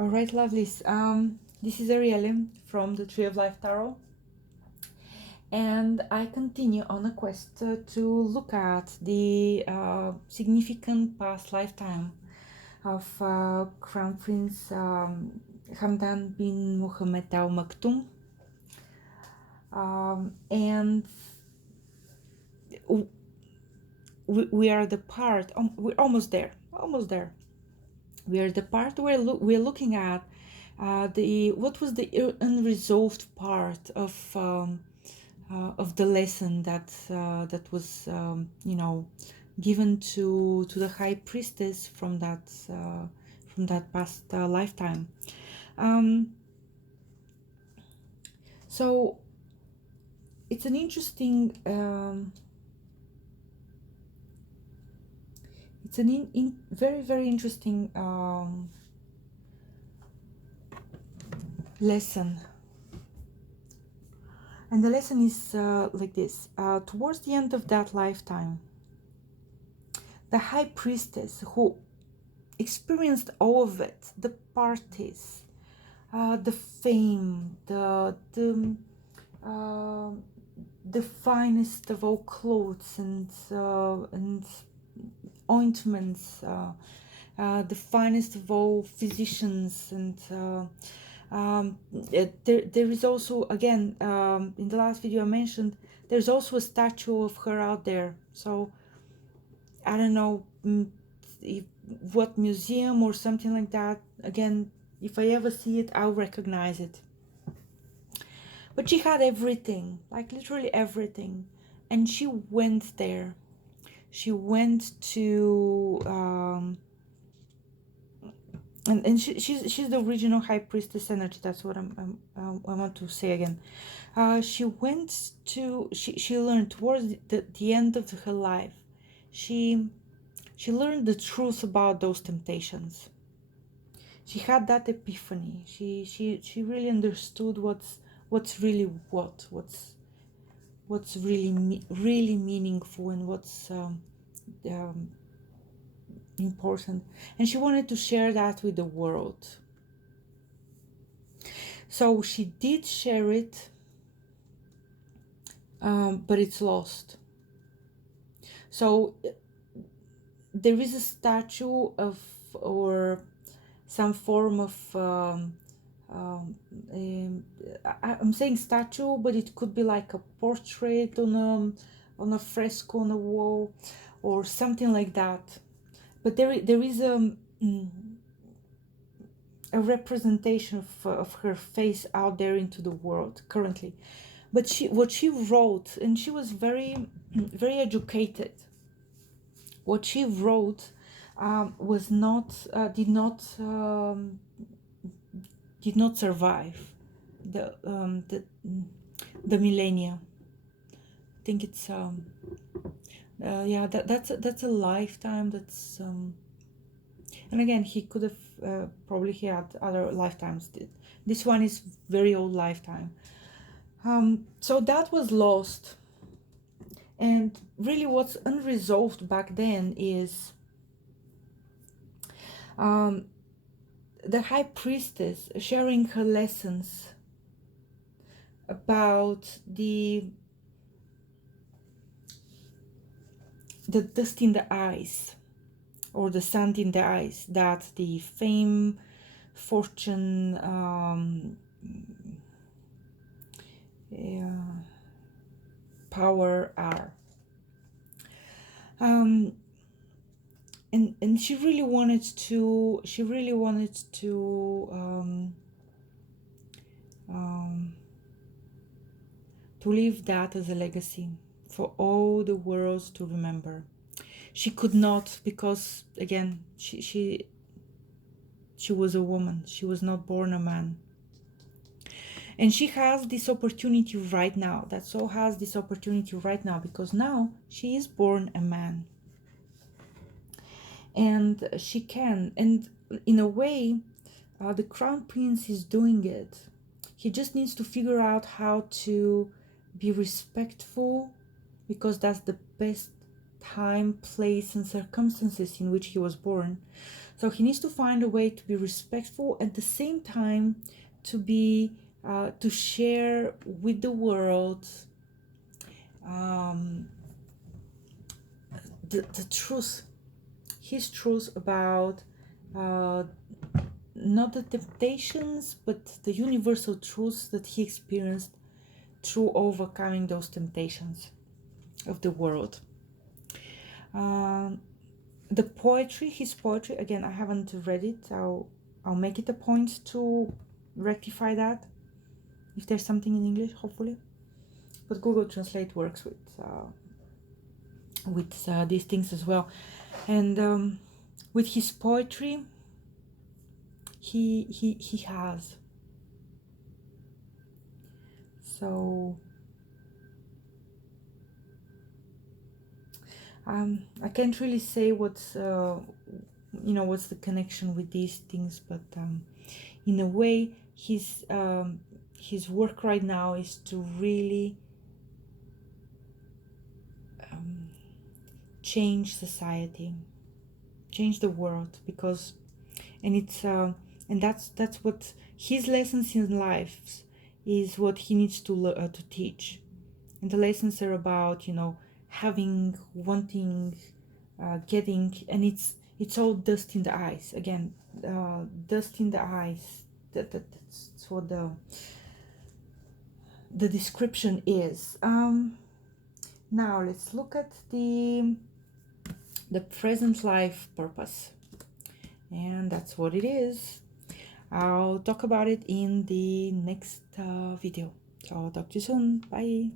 All right, lovelies. This is Arielle from the Tree of Life Tarot, and I continue on a quest to look at the significant past lifetime of Crown Prince Hamdan bin Mohammed Al Maktoum, and we are the part. We're almost there. Almost there. We are the part where we're looking at what was the unresolved part of the lesson that was given to the high priestess from that past lifetime. So it's an interesting it's an very, very interesting lesson. And the lesson is like this. Towards the end of that lifetime, the high priestess who experienced all of it, the parties, the fame, the finest of all clothes and ointments, the finest of all physicians, and there is also, again, in the last video I mentioned, there's also a statue of her out there. So I don't know what museum or something like that. Again, if I ever see it, I'll recognize it. But she had everything, like literally everything, and she went there. She went to and she's the original high priestess energy. That's what I want to say again. She went to she learned towards the end of her life. She learned the truth about those temptations. She had that epiphany. She really understood what's really what's really meaningful and what's important, and she wanted to share that with the world. So she did share it, but it's lost. So there is a statue of, or some form of I'm saying statue, but it could be like a portrait on a fresco on a wall or something like that. But there is a representation of her face out there into the world currently. But what she wrote, and she was very, very educated. What she wrote was not did not survive the millennia. I think it's yeah, that's a lifetime. That's and again, he could have probably he had other lifetimes. This one is very old lifetime. So that was lost, and really what's unresolved back then is the high priestess sharing her lessons about the dust in the eyes, or the sand in the eyes, that the fame, fortune, power are. And she really wanted to leave that as a legacy for all the world to remember. She could not, because again, she was a woman. She was not born a man. And she has this opportunity right now. That soul has this opportunity right now, because now she is born a man. And she can. And in a way, the Crown Prince is doing it. He just needs to figure out how to be respectful, because that's the best time, place, and circumstances in which he was born. So he needs to find a way to be respectful, at the same time to be to share with the world the truth, his truth about not the temptations, but the universal truths that he experienced through overcoming those temptations of the world. The poetry, his poetry, again, I haven't read it. I'll make it a point to rectify that if there's something in English, hopefully. But Google Translate works with these things as well. And with his poetry, he has. So I can't really say what's what's the connection with these things, but in a way, his work right now is to really change society, change the world, because and that's what his lessons in life is, what he needs to teach. And the lessons are about having, wanting, getting, and it's all dust in the eyes. Again, dust in the eyes. That's what the description is. Now let's look at the present life purpose, and that's what it is. I'll talk about it in the next video. So I'll talk to you soon. Bye.